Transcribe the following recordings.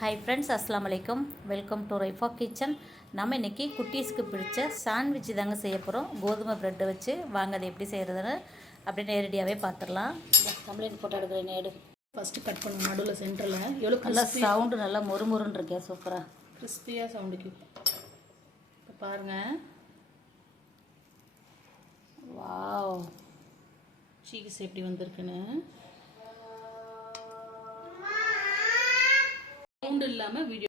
Hi friends, அஸ்ஸலாமு அலைக்கும். Welcome to Raifa kitchen. நம்ம இன்றைக்கி குட்டீஸ்க்கு பிடிச்ச சாண்ட்விட்ச் தாங்க செய்ய போகிறோம். கோதுமை ப்ரெட்டை வச்சு. வாங்க அதை எப்படி செய்கிறதுன்னு அப்படியே நேரடியாகவே பார்த்துடலாம். கம்ப்ளைண்ட் போட்டு எடுக்கிற நேடு ஃபஸ்ட்டு கட் பண்ணணும். நடுவில் சென்டரில் எவ்வளோ நல்லா சவுண்டு நல்லா மொறுமொறுன்னு இருக்கேன். சூப்பராக கிறிஸ்பியாக சவுண்டுக்கு இப்போ பாருங்கள். வாவ், சீஸ் எப்படி வந்திருக்குன்னு. சவுண்டு இல்லாமல் வீடியோ.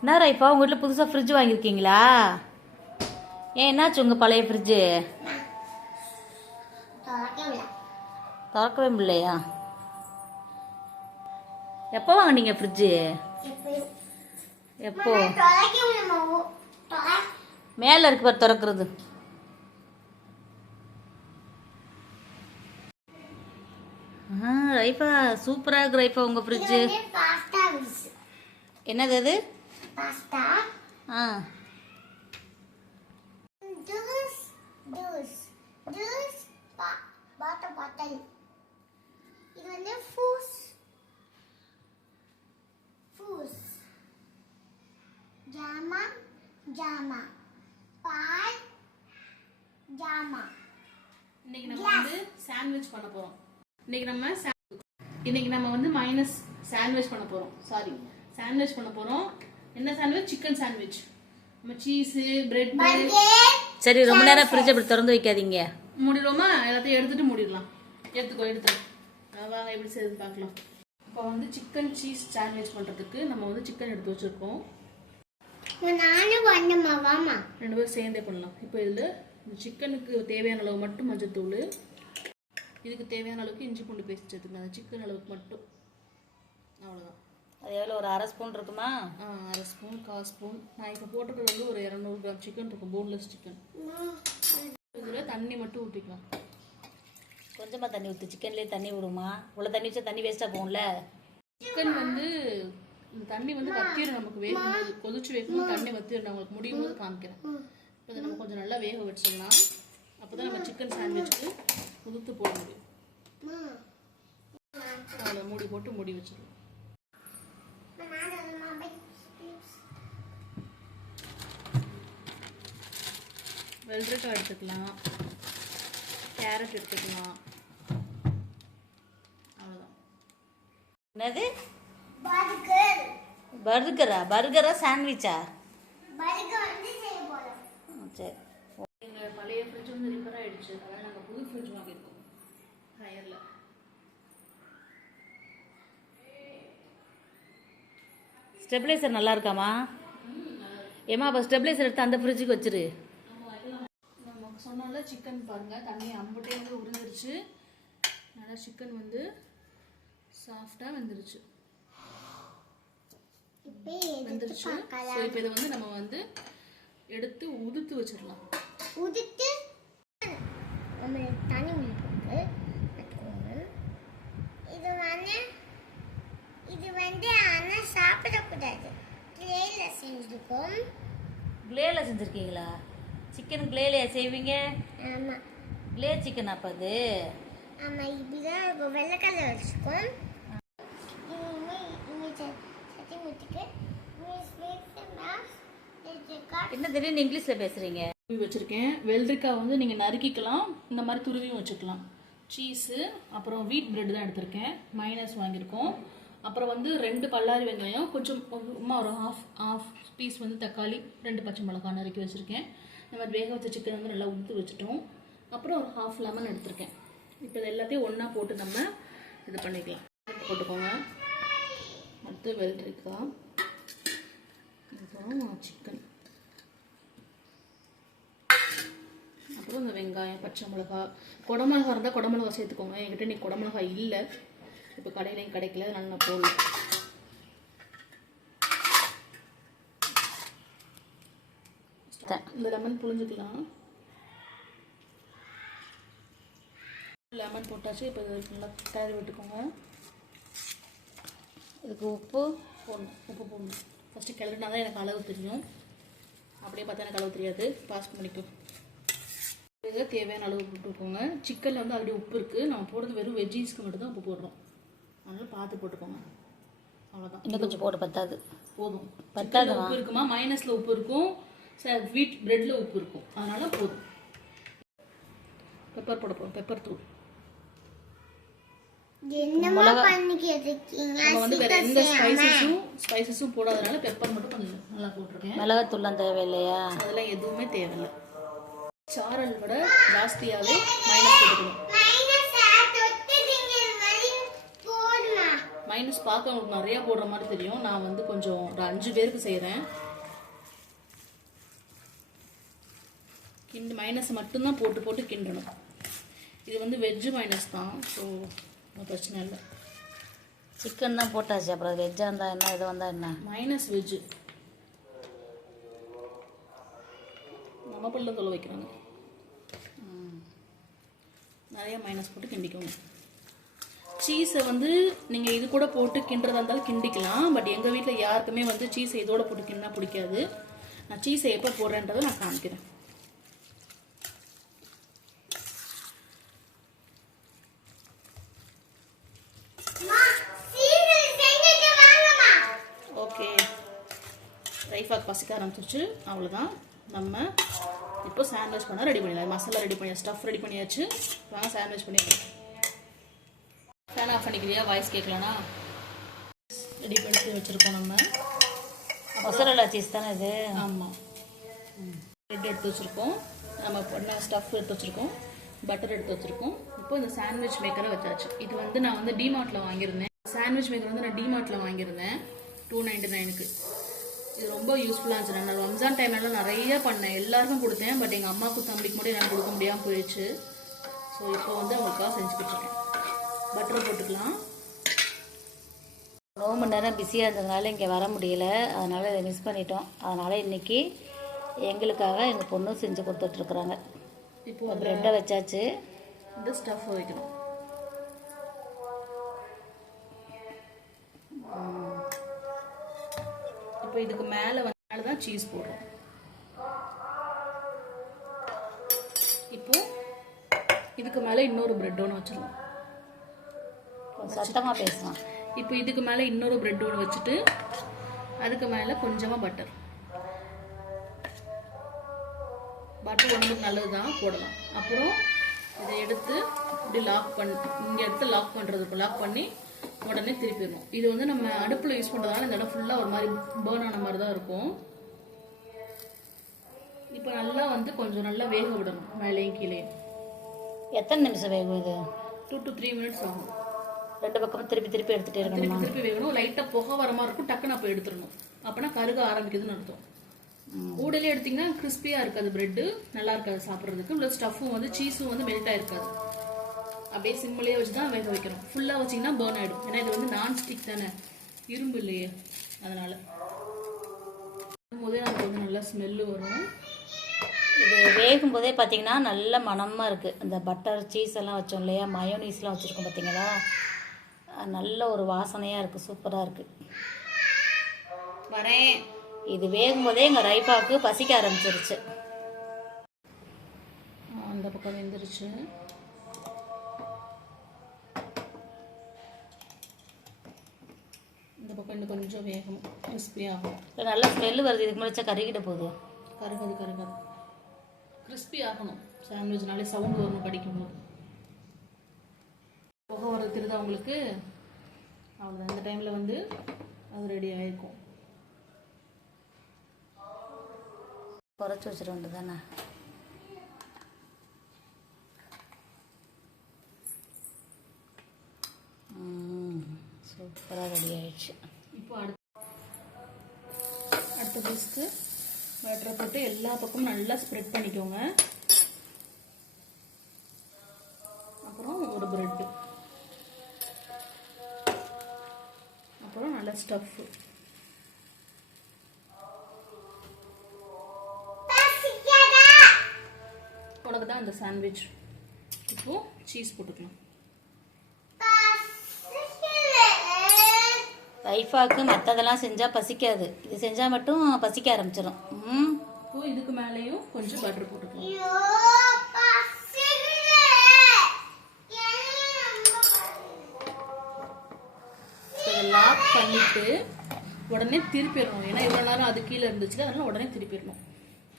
என்ன ரைஃபா, உங்கள் வீட்டில் புதுசாக ஃப்ரிட்ஜ் வாங்கியிருக்கீங்களா? ஏன் என்னாச்சு உங்கள் பழைய ஃப்ரிட்ஜு? திறக்கவே முடியலையா? எப்போ வாங்கினீங்க ஃப்ரிட்ஜு? எப்போ? மேலே இருக்கு பாரு திறக்கிறது. ரைஃபா சூப்பராக இருக்கு ரைஃபா உங்கள் ஃப்ரிட்ஜு. என்னது அது? ஆ, இது வந்து ஃபூஸ் ஜாமா ஜாமா பால் ஜாமா. இன்னைக்கு நம்ம வந்து சாண்ட்விச் பண்ண போகிறோம். இன்னைக்கு நம்ம வந்து மைனஸ் சாண்ட்விச் பண்ண போகிறோம். சாண்ட்விச் பண்ண போகிறோம். என்ன சாண்ட்விச்? Chicken sandwich. நம்ம சீஸு, பிரெட். சரி, ரொம்ப நேரம் ஃப்ரிட்ஜ் அப்படி திறந்து வைக்காதீங்க. மூடிடுவோமா? எல்லாத்தையும் எடுத்துட்டு மூடிடலாம். எடுத்துக்கோ. வாங்க எப்படி செய்யுது பார்க்கலாம். இப்போ வந்து சிக்கன் சீஸ் சாண்ட்விச் பண்ணுறதுக்கு நம்ம வந்து சிக்கன் எடுத்து வச்சுருக்கோம். நானும் வந்தமா வாமா. 2 பேரும் சேர்ந்தே பண்ணலாம். இப்போ இதில் இந்த சிக்கனுக்கு தேவையான அளவு மட்டும் மஞ்சத்தூள், இதுக்கு தேவையான அளவுக்கு இஞ்சி பூண்டு பேஸ்ட் சேர்த்துக்கலாம். அந்த சிக்கன் அளவுக்கு மட்டும், அவ்வளோதான். அது எவ்வளோ, ஒரு அரை ஸ்பூன் இருக்குமா? 1/2 ஸ்பூன், 1/4 ஸ்பூன். நான் இப்போ போட்டுக்கிறது வந்து ஒரு 200 கிராம் சிக்கன் இருக்கும், போன்லெஸ் சிக்கன். இதில் தண்ணி மட்டும் ஊற்றிக்கலாம். கொஞ்சமாக தண்ணி ஊற்று. சிக்கன்லேயே தண்ணி விடுமா? இவ்வளோ தண்ணி வச்சா தண்ணி வேஸ்ட்டாக போகும்ல. சிக்கன் வந்து இந்த தண்ணி வந்து வத்திடும். நமக்கு வேகும், கொதிச்சு வேகணும். தண்ணி வத்திடும். நான் உங்களுக்கு முடியும் போது காமிக்கிறேன். இப்போ இதை நம்ம கொஞ்சம் நல்லா வேக வச்சிடலாம். அப்போ தான் நம்ம சிக்கன் சாண்ட்விச்சுக்கு உதுத்து போட முடியும். அதில் மூடி போட்டு மூடி வச்சிடலாம். வெள்ளரிக்காய் எடுத்துக்கலாம், கேரட் எடுத்துக்கலாம். அவ்வளோதான். என்னது? பர்கரா சாண்ட்விச்சா? சரி. எங்கள் பழைய ஃப்ரிட்ஜ் வந்து ரிப்பேர் ஆகிடுச்சு. அதனால் நாங்கள் புது ஃப்ரிட்ஜ் வாங்கியிருக்கோம் ஹையரில். ஸ்டெபிளைசர் நல்லா இருக்காமா? ஏமா அப்போ ஸ்டெபிளைசர் எடுத்து அந்த ஃப்ரிட்ஜுக்கு வச்சிரு. நம்ம சொன்னால சிக்கன் பாருங்கள், தண்ணி அம்பட்டே வந்து உறிஞ்சிருச்சு. நல்லா சிக்கன் வந்து சாஃப்டாக வெந்துருச்சு. ஸோ இப்போ இதை வந்து நம்ம வந்து எடுத்து உதுத்து வச்சிடலாம். உதுத்து நம்ம தண்ணி ஊற்றிட்டு இது வந்து ஆனால் சாப்பிடக்கூடாது. கிளேயில் செஞ்சுருக்கோம். கிளேல செஞ்சுருக்கீங்களா? சிக்கன் கிளேலையா செய்வீங்க? ஆமாம், கிளே சிக்கன். அப்போ அது ஆமாம், இப்படிதான் வெள்ளைக்கல்ல வச்சுருக்கோம். என்ன திடீர்னு இங்கிலீஷில் பேசுகிறீங்க? வச்சுருக்கேன். வெள்ளரிக்காய் வந்து நீங்கள் நறுக்கிக்கலாம், இந்த மாதிரி துருவியும் வச்சுக்கலாம். சீஸு, அப்புறம் வீட் பிரெட் தான் எடுத்திருக்கேன். மைனஸ் வாங்கியிருக்கோம். அப்புறம் வந்து 2 பல்லாரி வெங்காயம், கொஞ்சம் ஒரு ஹாஃப் பீஸ் வந்து தக்காளி, 2 பச்சை மிளகாய் நறுக்கி வச்சுருக்கேன். இந்த மாதிரி வேக வச்ச சிக்கன் வந்து நல்லா ஊற்றி வச்சுட்டோம். அப்புறம் ஒரு ஹாஃப் லெமன் எடுத்திருக்கேன். இப்போ இது எல்லாத்தையும் ஒன்றா போட்டு நம்ம இது பண்ணிக்கலாம். போட்டுக்கோங்க. அடுத்து வெள்ளரிக்காய், அப்புறம் சிக்கன், அப்புறம் இந்த வெங்காயம், பச்சை மிளகா, குடமிளகா இருந்தால் குடமிளகா சேர்த்துக்கோங்க. என்கிட்ட இன்னைக்கு குடமிளகா இல்லை, இப்போ கடையிலையும் கிடைக்கல, அதனால நான் போடல. இந்த லெமன் புழிஞ்சுக்கலாம். லெமன் போட்டாச்சு. இப்போ இது நல்லா தயாரி விட்டுக்கோங்க. இதுக்கு உப்பு போடணும். ஃபஸ்ட்டு கிளறினா தான் எனக்கு அளவு தெரியும். அப்படியே பார்த்தா எனக்கு அளவு தெரியாது. பாஸ் பண்ணிக்கும். தேவையான அளவு போட்டுக்கோங்க. சிக்கனில் வந்து ஆல்ரெடி உப்பு இருக்குது. நம்ம போடுறது வெறும் வெஜ்ஜீஸ்க்கு மட்டும் தான் உப்பு போடுறோம். அதனால் பார்த்து போட்டுக்கோங்க. அவ்வளோ அவ்வளோதான். இன்னும் கொஞ்சம் போட்டு பத்தாது. போதும். பத்தாது. உப்பு இருக்குமா, மைனஸில் உப்பு இருக்கும், வீட் பிரெட்டில் உப்பு இருக்கும், அதனால போதும். பெப்பர் போட போகிறோம், பெப்பர் தூள். என்னமா பண்ணிக்கிட்டு இருக்கீங்க? நம்ம வந்து வேற எந்த ஸ்பைசஸும் போடாதனால பெப்பர் மட்டும் கொஞ்சம் நல்லா போட்டிருக்கேன். மிளகாத்தூள்லாம் தேவையில்லையா? அதெல்லாம் எதுவுமே தேவையில்லை. சாரல் விட ஜாஸ்தியாகவே மைனஸ் போட்டுக்கணும். மைனஸ் பார்க்க உங்களுக்கு நிறையா போடுற மாதிரி தெரியும். நான் வந்து கொஞ்சம் ஒரு 5 பேருக்கு செய்கிறேன். மைனஸ் மட்டும்தான் போட்டு போட்டு கிண்டணும். இது வந்து வெஜ்ஜு மைனஸ் தான், ஸோ பிரச்சனை இல்லை. சிக்கன் தான் போட்டாச்சு, அப்புறம் வெஜ்ஜாக இருந்தால் என்ன, இது வந்தால் என்ன? மைனஸ் வெஜ்ஜு நம்ம பிள்ளை தொலை வைக்கிறாங்க. நிறைய மைனஸ் போட்டு கிண்டிக்கோங்க. சீஸை வந்து நீங்கள் இது கூட போட்டு கிண்டுறதா இருந்தாலும் கிண்டிக்கலாம். பட் எங்கள் வீட்டில் யாருக்குமே வந்து சீஸை இதோட போட்டு கிண்டினா பிடிக்காது. நான் சீஸை எப்போ போடுறேன்றதை நான் காமிக்கிறேன். ஓகே, ரைஃபாக் பசிக்க ஆரம்பிச்சிருச்சு. அவ்வளோதான். நம்ம இப்போ சாண்ட்விச் பண்ண ரெடி பண்ணிடலாம். மசாலா ரெடி பண்ணியாச்சு, ஸ்டஃப் ரெடி பண்ணியாச்சு. வாங்க சாண்ட்விச் பண்ணிடலாம். ஃபேன் ஆஃப் பண்ணிக்கிறியா? வாய்ஸ் கேட்கலனா? ரெடி பண்ணி வச்சுருக்கோம் நம்ம. மொசரல்லா சீஸ் தானே இது? ஆமாம். பிரெட் எடுத்து வச்சுருக்கோம், நம்ம பண்ண ஸ்டஃப் எடுத்து வச்சுருக்கோம், பட்டர் எடுத்து வச்சுருக்கோம். இப்போ இந்த சாண்ட்விச் மேக்கரை வச்சாச்சு. இது வந்து நான் வந்து டிமார்ட்டில் வாங்கியிருந்தேன். சாண்ட்விச் மேக்கர் வந்து நான் டிமார்ட்டில் வாங்கியிருந்தேன் 299க்கு. இது ரொம்ப யூஸ்ஃபுல்லாக இருந்துச்சு. நான் ரம்ஜான் டைம்லாம் நிறைய பண்ணேன், எல்லாருக்கும் கொடுத்தேன். பட் எங்கள் அம்மாவுக்கும் தம்பிக்கு மட்டும் என்னால் கொடுக்க முடியாமல் போயிடுச்சு. ஸோ இப்போ வந்து அவங்களுக்காக செஞ்சுக்கிட்டு இருக்கேன். பட்டர் போட்டுக்கலாம். ரொம்ப மணி நேரம் பிஸியாக இருந்ததுனால இங்கே வர முடியல, அதனால் இதை மிஸ் பண்ணிட்டோம். அதனால் இன்றைக்கி எங்களுக்காக எங்கள் பொண்ணு செஞ்சு கொடுத்துட்ருக்குறாங்க. இப்போ ப்ரெட்டை வச்சாச்சு, இந்த ஸ்டஃப் வைக்கணும். இப்போ இதுக்கு மேலே தான் சீஸ் போடுறோம். இப்போ இதுக்கு மேலே இன்னொரு பிரெட் ஒன்று வச்சிடலாம். சத்தமாக பேசலாம். இப்போ இதுக்கு மேலே இன்னொரு பிரெட் ஒன்று வச்சுட்டு அதுக்கு மேலே கொஞ்சமாக பட்டர் ஒன்றுக்கு நல்லது தான் போடலாம். அப்புறம் இதை எடுத்து இப்படி இங்கே எடுத்து லாக் பண்ணுறதுக்கு லாக் பண்ணி உடனே திருப்பிடணும். இது வந்து நம்ம அடுப்பில் யூஸ் பண்ணுறதுனால இந்த இடம் ஃபுல்லாக ஒரு மாதிரி பேர்ன் ஆன மாதிரி தான் இருக்கும். இப்போ நல்லா வந்து கொஞ்சம் நல்லா வேக விடணும், மேலேயும் கீழே. எத்தனை நிமிஷம் வேகும் இது? 2 to 3 minutes ஆகும். 2 பக்கமும் திருப்பி திருப்பி எடுத்துகிட்டே இருக்கணும். திருப்பி வேகணும். லைட்டாக புகை வர மாதிரி இருக்கும், டக்குன்னு அப்போ எடுத்துடணும். அப்போனா கருக ஆரம்பிக்குதுன்னு அர்த்தம். ஊடலே எடுத்திங்கன்னா கிறிஸ்பியாக இருக்காது, ப்ரெட்டு நல்லா இருக்காது சாப்பிட்றதுக்கு. ப்ளஸ் ஸ்டஃப்பும் வந்து சீஸும் வந்து மெல்ட்டாக இருக்காது. அப்படியே சிம்மிலே வச்சு தான் வேக வைக்கணும். ஃபுல்லாக வச்சிங்கன்னா பேர்ன் ஆகிடும். ஏன்னா இது வந்து நான்ஸ்டிக் தானே, இரும்பு இல்லையே, அதனால் போதே நமக்கு வந்து நல்லா ஸ்மெல்லு வரும். இது வேகும் போதே பார்த்தீங்கன்னா நல்ல மணமாக இருக்குது. இந்த பட்டர் சீஸ் எல்லாம் வச்சோம் இல்லையா, மயோனீஸ்லாம் வச்சுருக்கோம் பார்த்தீங்களா, நல்ல ஒரு வாசனையாக இருக்குது, சூப்பராக இருக்குது. வரேன். இது வேகும் போதே எங்கள் ரைஃபாவுக்கு பசிக்க ஆரம்பிச்சிருச்சு. அந்த பக்கம் வெந்துருச்சு. இந்த பக்கம் இன்னும் கொஞ்சம் வேகணும், கிறிஸ்பியாகும். நல்ல ஸ்மெல்லு வருது. இதுக்கு முன்னாடி கருகிட்ட போகுது. கருகாது கிறிஸ்பி ஆகணும். சாண்ட்விச்னாலே சவுண்டு வரணும் கடிக்கும் போது. புகை வர்றது தெரியுதா உங்களுக்கு? அவ்வளோதான். இந்த டைமில் வந்து அது ரெடி ஆகிருக்கும். குறைச்சி வச்சிட வேண்டியது தானே. சூப்பராக ரெடி ஆயிடுச்சு. இப்போ அடுத்த பீஸ்க்கு பட்டரை போட்டு எல்லா பக்கமும் நல்லா ஸ்ப்ரெட் பண்ணிக்கோங்க. அப்புறம் ஒரு பிரெட்டு, அப்புறம் நல்லா ஸ்டஃப்பு. உனக்கு தான் இந்த சாண்ட்விச். இப்போ சீஸ் போட்டுக்கலாம். ரைஃபாவுக்கு மற்றதெல்லாம் செஞ்சால் பசிக்காது, இது செஞ்சால் மட்டும் பசிக்க ஆரம்பிச்சிடும். இப்போ இதுக்கு மேலேயும் கொஞ்சம் பட்டர் போட்டுக்கலாம். லாக் பண்ணிட்டு உடனே திருப்பிடணும். ஏன்னா இவ்வளோ நேரம் அது கீழே இருந்துச்சு, அதனால உடனே திருப்பிடணும்.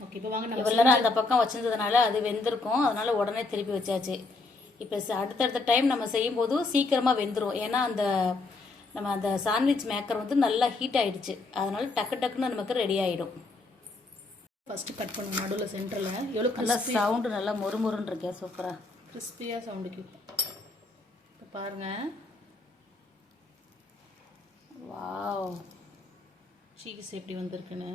ஓகே, இப்போ வாங்க நம்ம இவ்வளோ நேரம் அந்த பக்கம் வச்சிருந்ததுனால அது வெந்திருக்கும், அதனால உடனே திருப்பி வச்சாச்சு. இப்போ அடுத்தடுத்த டைம் நம்ம செய்யும்போது சீக்கிரமாக வெந்துடும். ஏன்னா நம்ம அந்த சாண்ட்விச் மேக்கர் வந்து நல்லா ஹீட் ஆகிடுச்சு, அதனால டக்கு டக்குன்னு நமக்கு ரெடி ஆகிடும். ஃபஸ்ட்டு கட் பண்ணணும் நடுவில் சென்டரில். எவ்வளோ நல்லா சவுண்டு நல்லா மொறுமொறுன்னு இருக்கேன், சூப்பராக கிறிஸ்பியாக சவுண்டுக்கு. இப்போ பாருங்கள், வாவ் சீஸ் எப்படி வந்திருக்குன்னு.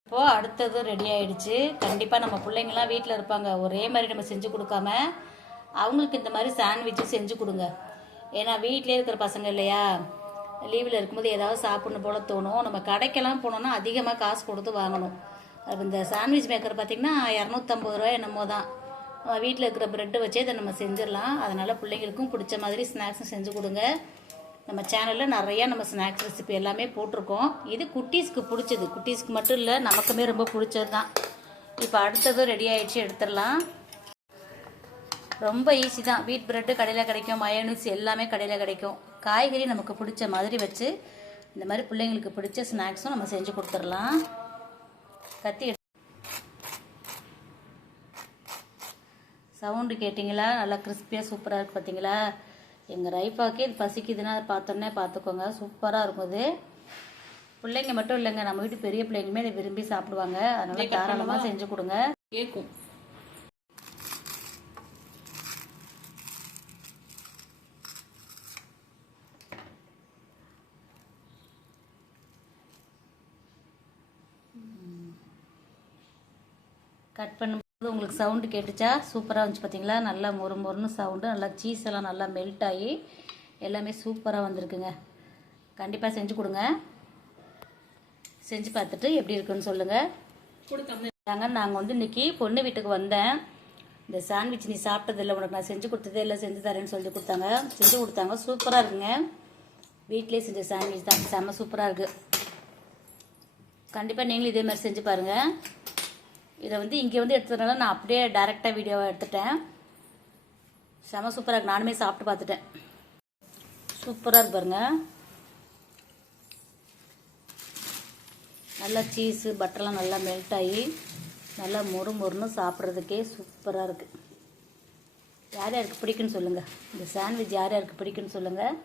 இப்போது அடுத்தது ரெடி ஆகிடுச்சு. கண்டிப்பாக நம்ம பிள்ளைங்களாம் வீட்டில் இருப்பாங்க, ஒரே மாதிரி நம்ம செஞ்சு கொடுக்காம அவங்களுக்கு இந்த மாதிரி சாண்ட்விட்சு செஞ்சு கொடுங்க. ஏன்னா வீட்டிலே இருக்கிற பசங்க இல்லையா, லீவில் இருக்கும்போது ஏதாவது சாப்பிட்ணும் போல் தோணும். நம்ம கடைக்கெல்லாம் போனோன்னா அதிகமாக காசு கொடுத்து வாங்கணும். இந்த சாண்ட்விச் மேக்கர் பார்த்திங்கன்னா 250 ரூபா என்னமோ தான். நம்ம வீட்டில் இருக்கிற ப்ரெட்டு வச்சே இதை நம்ம செஞ்சிடலாம். அதனால் பிள்ளைங்களுக்கும் பிடிச்ச மாதிரி ஸ்நாக்ஸும் செஞ்சு கொடுங்க. நம்ம சேனலில் நிறையா நம்ம ஸ்நாக்ஸ் ரெசிபி எல்லாமே போட்டிருக்கோம். இது குட்டீஸ்க்கு பிடிச்சது, குட்டீஸ்க்கு மட்டும் இல்லை, நமக்குமே ரொம்ப பிடிச்சது தான். இப்போ அடுத்ததும் ரெடி ஆகிடுச்சு, எடுத்துடலாம். ரொம்ப ஈஸி தான். வீட் ப்ரெட்டு கடையில் கிடைக்கும், மயோனீஸ் எல்லாமே கடையில் கிடைக்கும். காய்கறி நமக்கு பிடிச்ச மாதிரி வச்சு இந்த மாதிரி பிள்ளைங்களுக்கு பிடிச்ச ஸ்நாக்ஸும் நம்ம செஞ்சு கொடுத்துடலாம். கத்தி சவுண்டு கேட்டிங்களா? நல்லா கிறிஸ்பியாக சூப்பராக இருக்குது பார்த்தீங்களா? எங்கள் ரைஃபாக்கே இது பசிக்குதுன்னா அதை பார்த்தோன்னே பார்த்துக்கோங்க, சூப்பராக இருக்கும். இது பிள்ளைங்க மட்டும் இல்லைங்க, நம்ம வீட்டு பெரிய பிள்ளைங்களுமே இதை விரும்பி சாப்பிடுவாங்க. அதனால தாராளமாக செஞ்சு கொடுங்க. கேட்கும். கட் பண்ணும்போது உங்களுக்கு சவுண்டு கேட்டுச்சா? சூப்பராக வந்துச்சு பார்த்தீங்களா? நல்லா மொறுமொறுன்னு சவுண்டு, நல்லா சீஸ் எல்லாம் நல்லா மெல்ட் ஆகி எல்லாமே சூப்பராக வந்திருக்குங்க. கண்டிப்பாக செஞ்சு கொடுங்க. செஞ்சு பார்த்துட்டு எப்படி இருக்குன்னு சொல்லுங்கள். நாங்கள் வந்து இன்றைக்கி பொண்ணு வீட்டுக்கு வந்தேன். இந்த சாண்ட்விச் நீ சாப்பிட்டதில்லை, உனக்கு நான் செஞ்சு கொடுத்ததே இல்லை, செஞ்சு தரேன்னு சொல்லி செஞ்சு கொடுத்தாங்க. சூப்பராக இருக்குங்க. வீட்டிலே செஞ்ச சாண்ட்விச் தான், செம்ம சூப்பராக இருக்குது. கண்டிப்பாக நீங்களும் இதே மாதிரி செஞ்சு பாருங்கள். இதை வந்து இங்கே வந்து எடுத்ததுனால நான் அப்படியே டைரெக்டாக வீடியோவை எடுத்துட்டேன். செம சூப்பராக இருக்கு. நானுமே சாப்பிட்டு பார்த்துட்டேன். சூப்பராக இருக்கு பாருங்க. நல்லா சீஸு பட்டர்லாம் நல்லா மெல்ட் ஆகி நல்லா மொறுன்னு சாப்பிட்றதுக்கே சூப்பராக இருக்குது. யார் யாருக்கு பிடிக்குன்னு சொல்லுங்கள். இந்த சாண்ட்விச் யார் யாருக்கு பிடிக்குன்னு சொல்லுங்கள்.